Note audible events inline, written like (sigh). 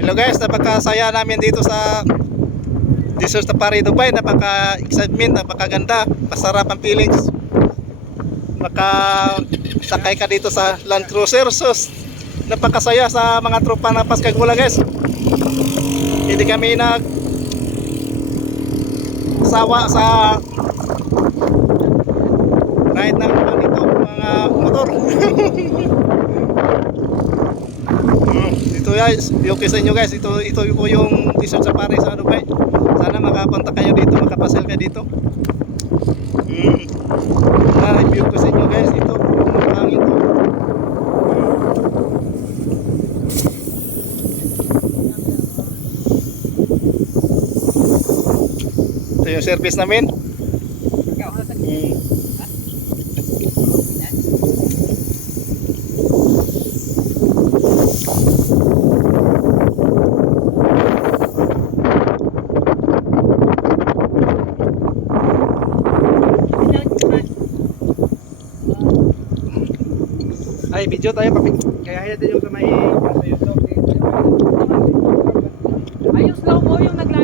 Hello guys, napakasaya namin dito sa Desert Safari Dubai. Napaka-excitement, napakaganda, masarap ang feelings. Makasakay ka dito sa Land Cruiser. Sus, napakasaya sa mga tropa na Paskagula guys. Hindi kami nag sawa sa ride ng mga motor. (laughs) Ito guys, okay sa inyo guys. Ito ito po yung Desert Safari sa Dubai. Sana makapunta kayo dito, makapasel kayo dito. Mm. Ah, review ko sa inyo guys. Ito, ang ito. Ito yung service namin. Mm. Ay, video tayo papi. Kaya natin yung sa may sa YouTube. Ayos lang mo yung naglalaro.